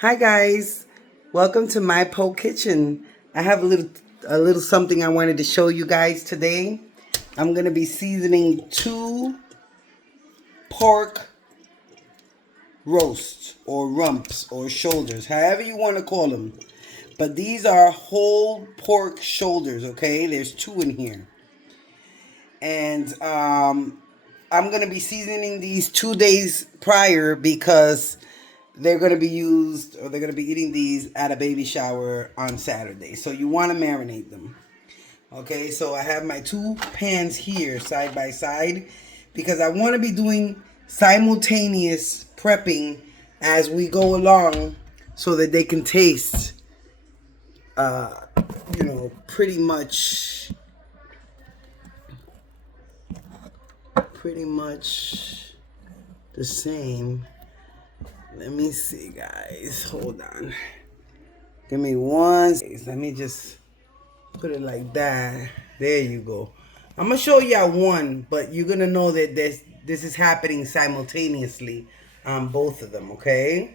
Hi guys, welcome to my Poke Kitchen. I have a little something I wanted to show you guys today. I'm gonna be seasoning 2 pork roasts or rumps or shoulders, however you want to call them. But these are whole pork shoulders. Okay, there's 2 in here, and I'm gonna be seasoning these 2 days prior because they're going to be used, or they're going to be eating these at a baby shower on Saturday. So you want to marinate them. Okay, so I have my 2 pans here side by side because I want to be doing simultaneous prepping as we go along so that they can taste, pretty much the same. Let me see, guys. Hold on. Give me one. Let me just put it like that. There you go. I'm going to show y'all one, but you're going to know that this is happening simultaneously on both of them, okay?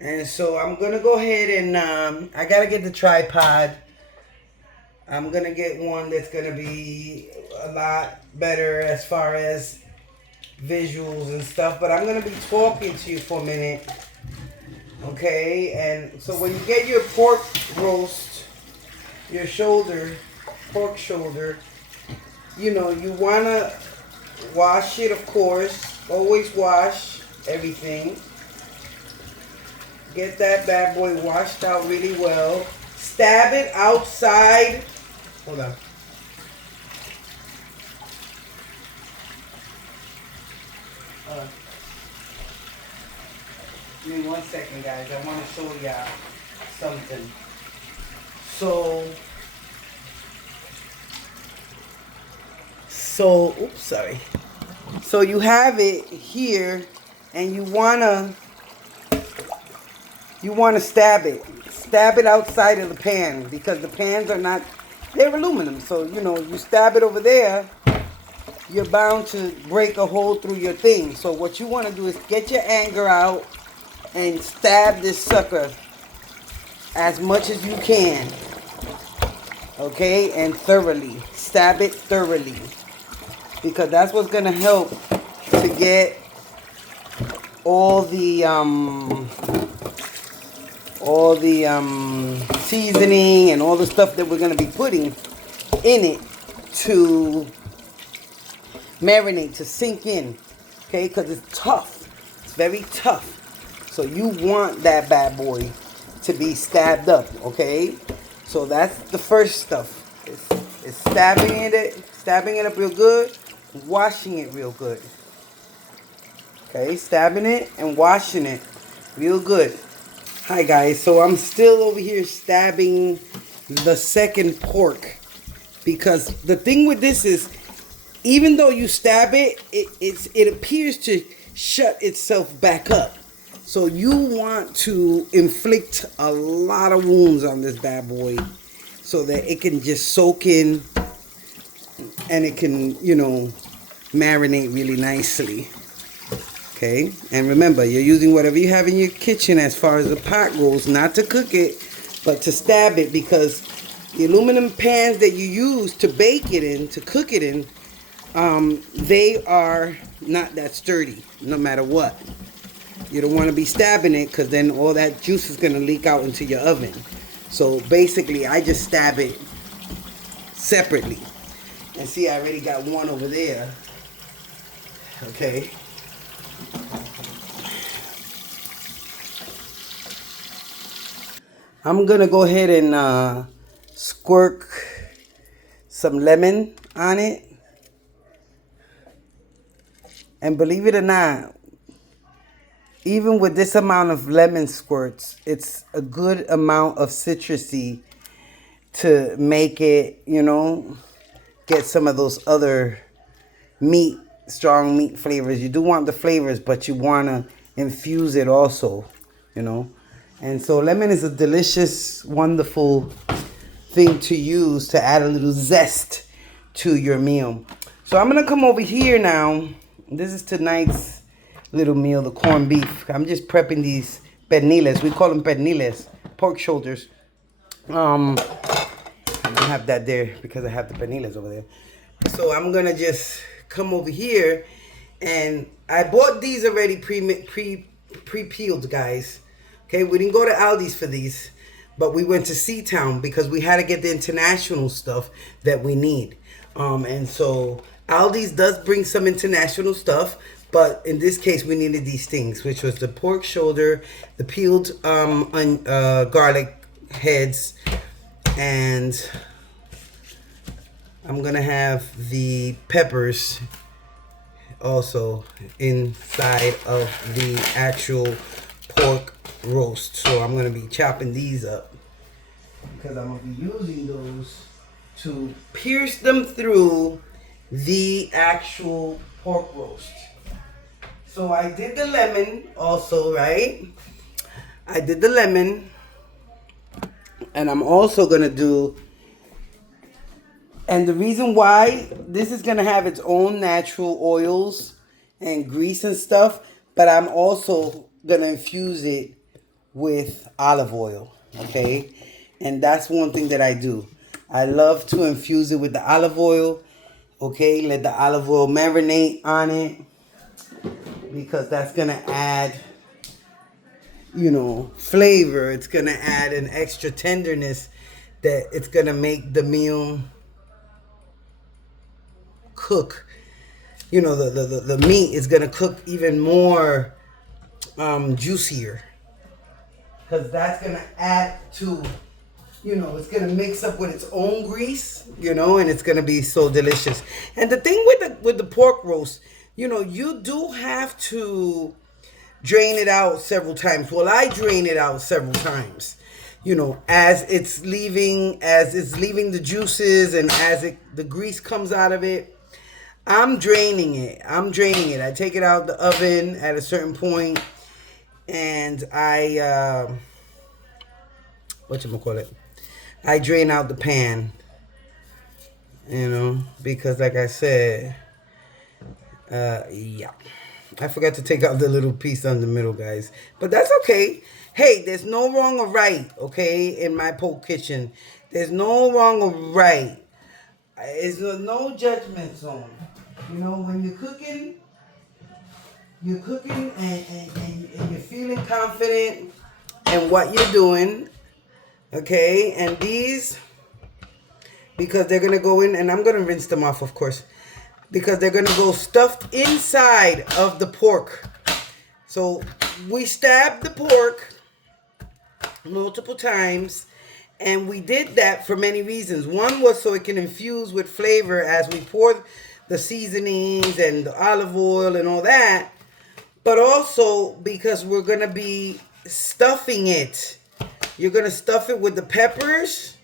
And so I'm going to go ahead and I got to get the tripod. I'm going to get one that's going to be a lot better as far as visuals and stuff, but I'm going to be talking to you for a minute. Okay, and so when you get your pork roast, your pork shoulder, you want to wash it, of course. Always wash everything. Get that bad boy washed out really well. Stab it outside. Hold on. Give me 1 second, guys. I want to show y'all something. Oops, sorry. So you have it here, and you wanna stab it. Stab it outside of the pan because the pans are not. They're aluminum, so you stab it over there. You're bound to break a hole through your thing. So what you want to do is get your anger out and stab this sucker as much as you can. Okay, and thoroughly. Stab it thoroughly. Because that's what's going to help to get all the seasoning and all the stuff that we're going to be putting in it to marinate, to sink in. Okay, because it's tough. It's very tough. So you want that bad boy to be stabbed up, okay? So that's the first stuff. It's stabbing it up real good, washing it real good. Okay, stabbing it and washing it real good. Hi guys, so I'm still over here stabbing the second pork because the thing with this is, even though you stab it, it appears to shut itself back up. So you want to inflict a lot of wounds on this bad boy so that it can just soak in and it can, marinate really nicely. Okay? And remember, you're using whatever you have in your kitchen as far as the pot goes, not to cook it, but to stab it, because the aluminum pans that you use to bake it in, to cook it in, they are not that sturdy, no matter what. You don't want to be stabbing it because then all that juice is going to leak out into your oven. So basically, I just stab it separately. And see, I already got one over there. Okay. I'm going to go ahead and squirt some lemon on it. And believe it or not, even with this amount of lemon squirts, it's a good amount of citrusy to make it, get some of those other strong meat flavors. You do want the flavors, but you want to infuse it also, And so lemon is a delicious, wonderful thing to use to add a little zest to your meal. So I'm going to come over here now. This is tonight's little meal, the corned beef. I'm just prepping these perniles. We call them perniles, pork shoulders. I don't have that there because I have the perniles over there. So I'm gonna just come over here, and I bought these already pre-peeled, guys. Okay, we didn't go to Aldi's for these, but we went to Seatown because we had to get the international stuff that we need. And so Aldi's does bring some international stuff, but in this case we needed these things, which was the pork shoulder, the peeled garlic heads, and I'm gonna have the peppers also inside of the actual pork roast. So I'm gonna be chopping these up because I'm gonna be using those to pierce them through the actual pork roast. So I did the lemon also, right? I did the lemon, and I'm also gonna do, and the reason why this is gonna have its own natural oils and grease and stuff, but I'm also gonna infuse it with olive oil, okay? And that's one thing that I do. I love to infuse it with the olive oil, okay? Let the olive oil marinate on it because that's gonna add, you know, flavor. It's gonna add an extra tenderness that it's gonna make the meal cook. You know, the meat is gonna cook even more juicier because that's gonna add to, you know, it's gonna mix up with its own grease, you know, and it's gonna be so delicious. And the thing with the pork roast, you know, you do have to drain it out several times. Well, I drain it out several times, you know, as it's leaving the juices, and as the grease comes out of it. I'm draining it. I take it out the oven at a certain point, and I I drain out the pan, you know, because like I said, yeah, I forgot to take out the little piece on the middle, guys, but that's okay. Hey, there's no wrong or right, okay, in my poke kitchen. There's no wrong or right. It's no judgment zone. You know, when you're cooking and you're feeling confident in what you're doing, okay? And these, because they're going to go in, and I'm going to rinse them off, of course, because they're going to go stuffed inside of the pork. So we stabbed the pork multiple times, and we did that for many reasons. One was so it can infuse with flavor as we pour the seasonings and the olive oil and all that, but also because we're going to be stuffing it. You're going to stuff it with the peppers,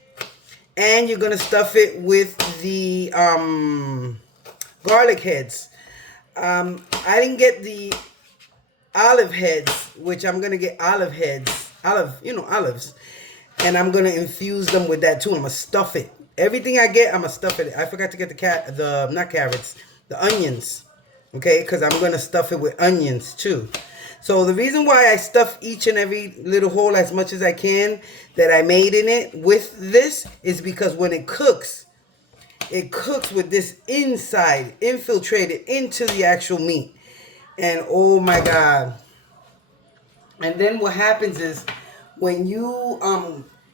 and you're going to stuff it with the garlic heads. I didn't get the olive heads, which I'm going to get olives, and I'm going to infuse them with that too. I'm going to stuff it. Everything I get, I'm going to stuff it. I forgot to get the onions, okay? Because I'm going to stuff it with onions too. So the reason why I stuff each and every little hole as much as I can that I made in it with this is because when it cooks with this inside infiltrated into the actual meat. And oh my God. And then what happens is when you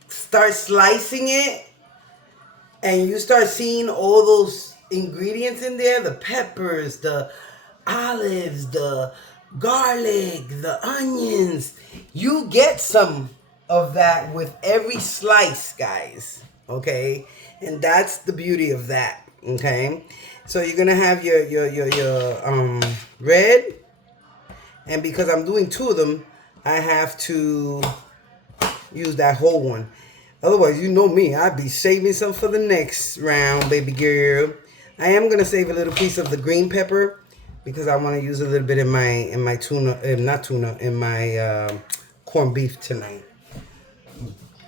start slicing it, and you start seeing all those ingredients in there, the peppers, the olives, the garlic, the onions, you get some of that with every slice, guys, okay? And that's the beauty of that, okay? So you're gonna have your red, and because I'm doing two of them, I have to use that whole one. Otherwise, you know me, I'd be saving some for the next round, baby girl. I am going to save a little piece of the green pepper because I want to use a little bit in my tuna, in my corned beef tonight.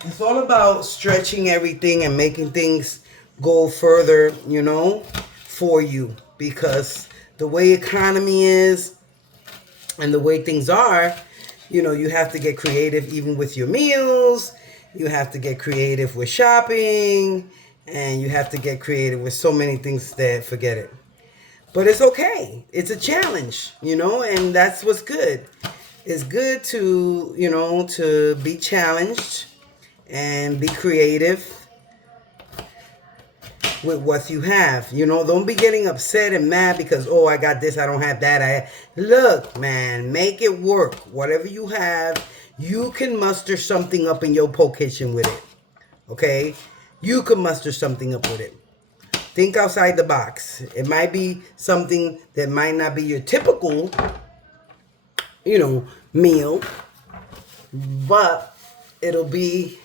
It's all about stretching everything and making things go further, you know, for you. Because the way economy is and the way things are, You know, you have to get creative even with your meals. You have to get creative with shopping. And you have to get creative with so many things that forget it. But it's okay. It's a challenge, you know, and that's what's good. It's good to, you know, to be challenged and be creative with what you have. You know, don't be getting upset and mad because, oh, I got this, I don't have that. Look, man, make it work. Whatever you have, you can muster something up in your poke kitchen with it. Okay? You can muster something up with it. Think outside the box. It might be something that might not be your typical, you know, meal, but it'll be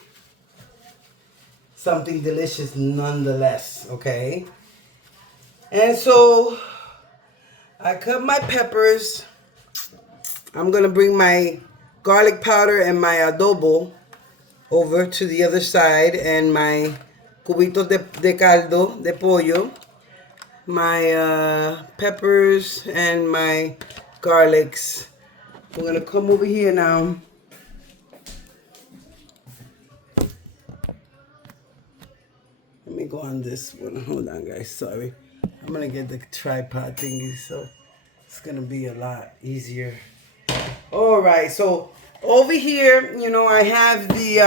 something delicious nonetheless, okay? And so I cut my peppers. I'm gonna bring my garlic powder and my adobo over to the other side, and my cubitos de caldo de pollo, my peppers and my garlics. We're gonna come over here now. Let me go on this one. Hold on, guys. Sorry. I'm going to get the tripod thingy, so it's going to be a lot easier. All right. So over here, you know, I have the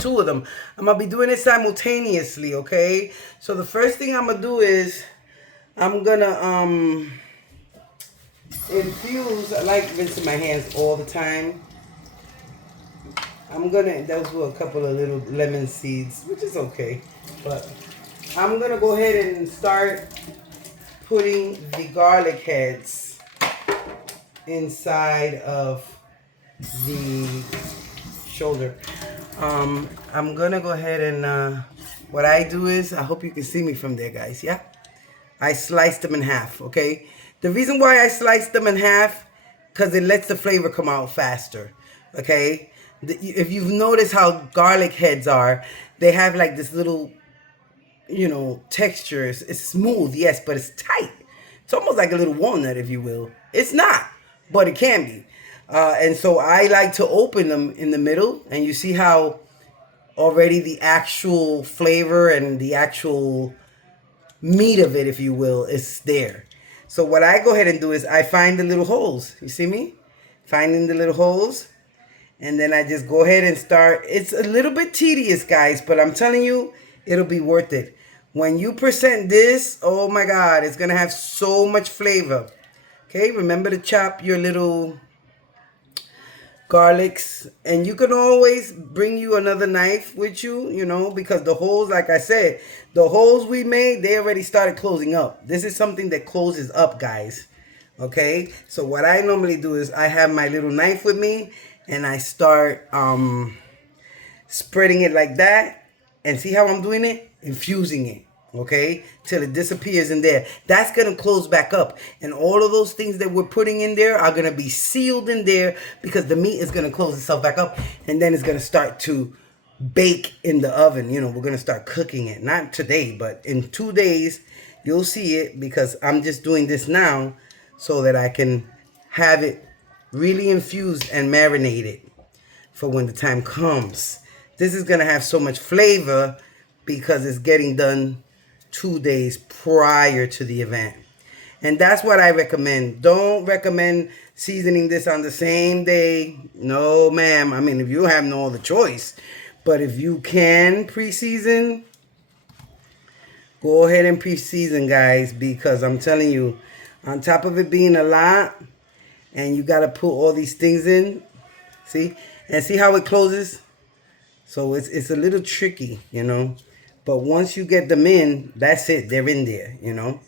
two of them. I'm going to be doing it simultaneously, okay? So the first thing I'm going to do is I'm going to infuse. I like rinsing my hands all the time. I'm gonna, those were a couple of little lemon seeds, which is okay. But I'm gonna go ahead and start putting the garlic heads inside of the shoulder. I'm gonna go ahead and, what I do is, I hope you can see me from there, guys, yeah? I sliced them in half, okay? The reason why I sliced them in half, because it lets the flavor come out faster, okay? If you've noticed how garlic heads are, they have like this little, you know, texture. It's smooth, yes, but it's tight. It's almost like a little walnut, if you will. It's not, but it can be. And so I like to open them in the middle, and you see how already the actual flavor and the actual meat of it, if you will, is there. So what I go ahead and do is I find the little holes. You see me? Finding the little holes. And then I just go ahead and start. It's a little bit tedious, guys, but I'm telling you, it'll be worth it. When you present this, oh my God, it's going to have so much flavor. Okay, remember to chop your little garlics. And you can always bring you another knife with you, you know, because the holes, like I said, the holes we made, they already started closing up. This is something that closes up, guys. Okay, so what I normally do is I have my little knife with me, and I start spreading it like that. And see how I'm doing it? Infusing it, okay? Till it disappears in there. That's going to close back up. And all of those things that we're putting in there are going to be sealed in there because the meat is going to close itself back up. And then it's going to start to bake in the oven. You know, we're going to start cooking it. Not today, but in 2 days, you'll see it because I'm just doing this now so that I can have it really infused and marinated for when the time comes. This is going to have so much flavor because it's getting done 2 days prior to the event. And that's what I recommend. Don't recommend seasoning this on the same day. No, ma'am. I mean, if you have no other choice. But if you can pre-season, go ahead and pre-season, guys, because I'm telling you, on top of it being a lot, and you got to put all these things in. See? And see how it closes? So it's a little tricky, you know. But once you get them in, that's it. They're in there, you know.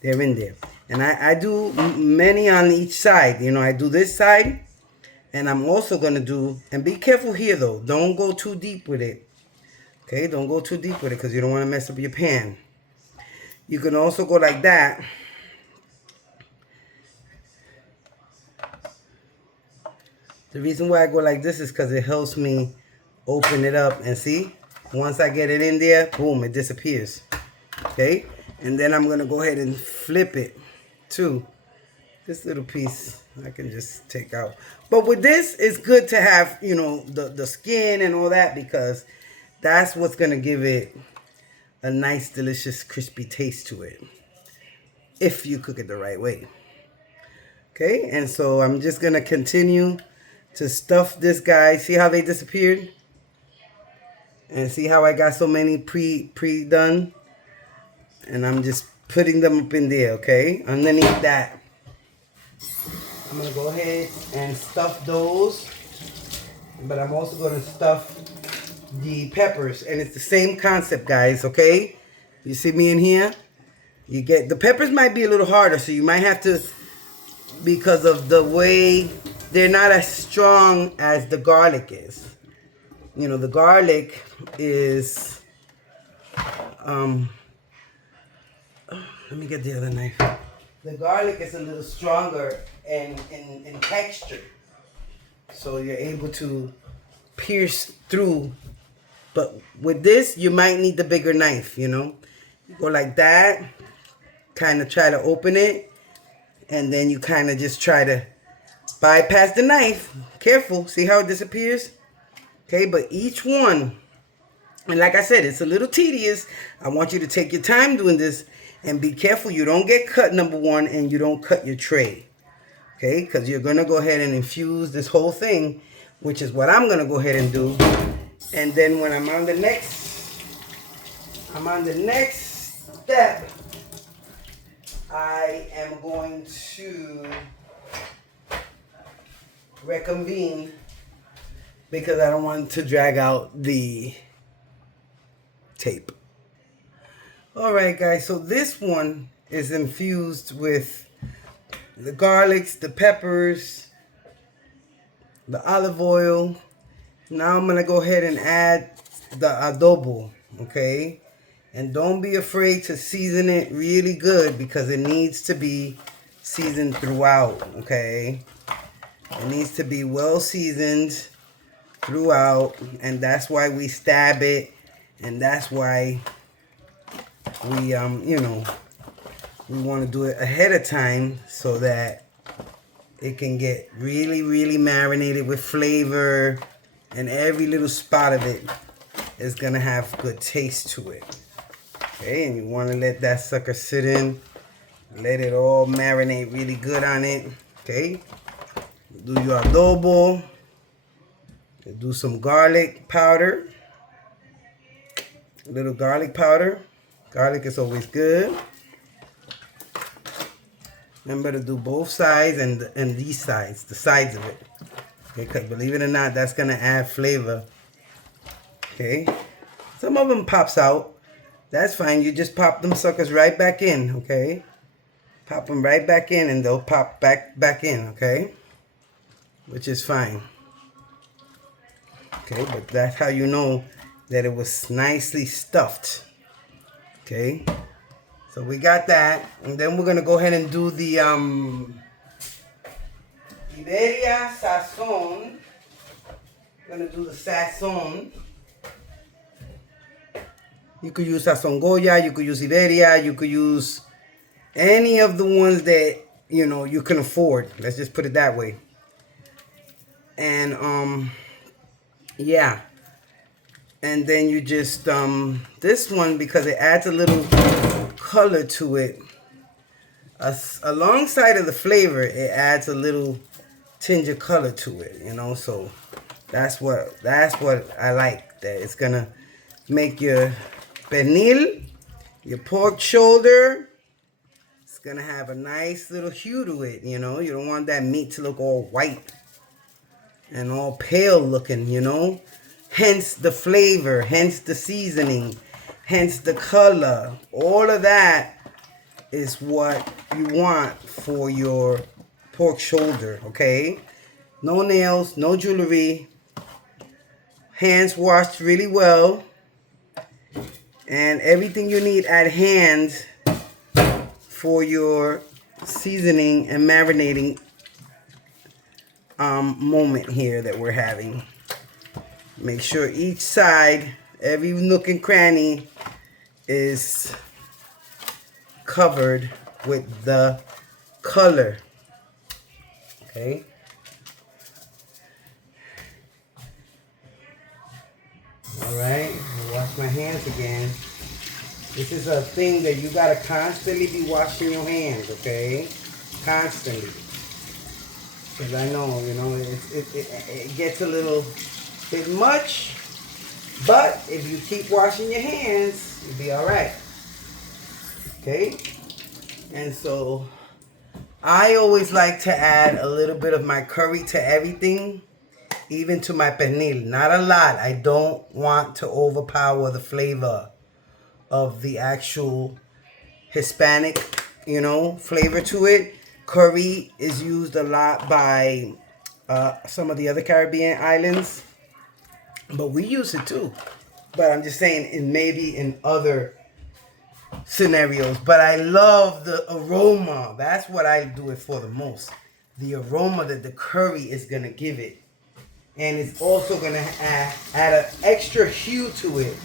They're in there. And I do many on each side. You know, I do this side. And I'm also going to do, and be careful here, though. Don't go too deep with it. Okay? Don't go too deep with it because you don't want to mess up your pan. You can also go like that. The reason why I go like this is because it helps me open it up. And see, once I get it in there, boom, it disappears. Okay? And then I'm going to go ahead and flip it too. This little piece I can just take out. But with this, it's good to have, you know, the skin and all that, because that's what's going to give it a nice, delicious, crispy taste to it. If you cook it the right way. Okay, and so I'm just going to continue to stuff this guy. See how they disappeared? And see how I got so many pre-done? And I'm just putting them up in there, okay? Underneath that. I'm going to go ahead and stuff those. But I'm also going to stuff the peppers. And it's the same concept, guys, okay? You see me in here? You get, the peppers might be a little harder, so you might have to, because of the way they're not as strong as the garlic is. You know, the garlic is, let me get the other knife. The garlic is a little stronger in texture. So you're able to pierce through. But with this, you might need the bigger knife, you know. You go like that, kind of try to open it, and then you kind of just try to bypass the knife. Careful, see how it disappears? Okay, but each one, and like I said, it's a little tedious. I want you to take your time doing this and be careful you don't get cut, number one, and you don't cut your tray. Okay, because you're going to go ahead and infuse this whole thing, which is what I'm going to go ahead and do. And then when I'm on the next step, I am going to reconvene, because I don't want to drag out the tape. All right, guys, so this one is infused with the garlics, the peppers, the olive oil. Now I'm going to go ahead and add the adobo, okay? And don't be afraid to season it really good, because it needs to be seasoned throughout, okay? It needs to be well seasoned throughout, and that's why we stab it, and that's why we, you know, we want to do it ahead of time so that it can get really, really marinated with flavor, and every little spot of it is going to have good taste to it. Okay, and you want to let that sucker sit in. Let it all marinate really good on it. Okay, do your adobo. Do some garlic powder. A little garlic powder. Garlic is always good. Remember to do both sides and these sides, the sides of it. Okay, because believe it or not, that's going to add flavor. Okay, some of them pops out. That's fine. You just pop them suckers right back in, okay? Pop them right back in and they'll pop back in, okay? Which is fine. Okay, but that's how you know that it was nicely stuffed. Okay, so we got that, and then we're gonna go ahead and do the Iberia Sazon. We're gonna do the Sazon. You could use Sazon Goya, you could use Iberia, you could use any of the ones that, you know, you can afford. Let's just put it that way. And yeah, and then you just this one, because it adds a little color to it, alongside of the flavor, it adds a little tinge of color to it, you know. So that's what I like, that it's gonna make your pernil, your pork shoulder, it's gonna have a nice little hue to it, you know. You don't want that meat to look all white and all pale looking, you know. Hence the flavor, hence the seasoning, hence the color. All of that is what you want for your pork shoulder, okay? No nails, no jewelry, hands washed really well, and everything you need at hand for your seasoning and marinating moment here that we're having. Make sure each side, every nook and cranny is covered with the color, Okay. Alright, wash my hands again. This is a thing that you gotta constantly be washing your hands, okay? Constantly. Because I know, you know, it gets a little bit much. But if you keep washing your hands, you'll be alright. Okay? And so I always like to add a little bit of my curry to everything, even to my pernil. Not a lot. I don't want to overpower the flavor of the actual Hispanic, you know, flavor to it. Curry is used a lot by some of the other Caribbean islands, but we use it too. But I'm just saying, in maybe in other scenarios. But I love the aroma. That's what I do it for the most. The aroma that the curry is gonna give it, and it's also gonna add an extra hue to it,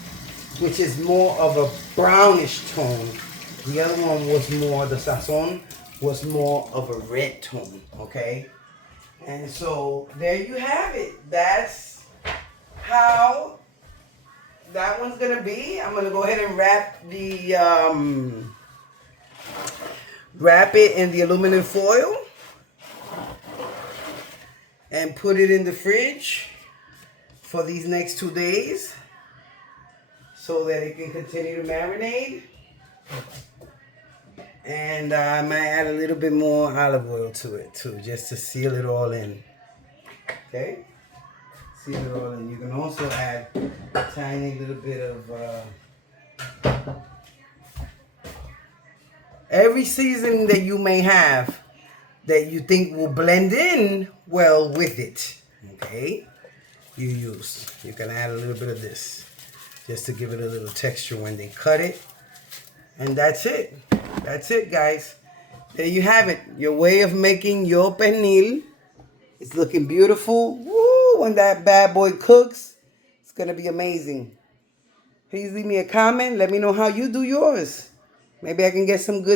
which is more of a brownish tone. The other one was more, the sazon was more of a red tone, okay? And so there you have it. That's how that one's gonna be. I'm gonna go ahead and wrap it in the aluminum foil and put it in the fridge for these next 2 days so that it can continue to marinate. And I might add a little bit more olive oil to it too, just to seal it all in. Okay? Seal it all in. You can also add a tiny little bit of every seasoning that you may have that you think will blend in well with it. Okay? You can add a little bit of this just to give it a little texture when they cut it. And that's it. That's it, guys. There you have it. Your way of making your pernil. It's looking beautiful. Woo! When that bad boy cooks, it's going to be amazing. Please leave me a comment. Let me know how you do yours. Maybe I can get some good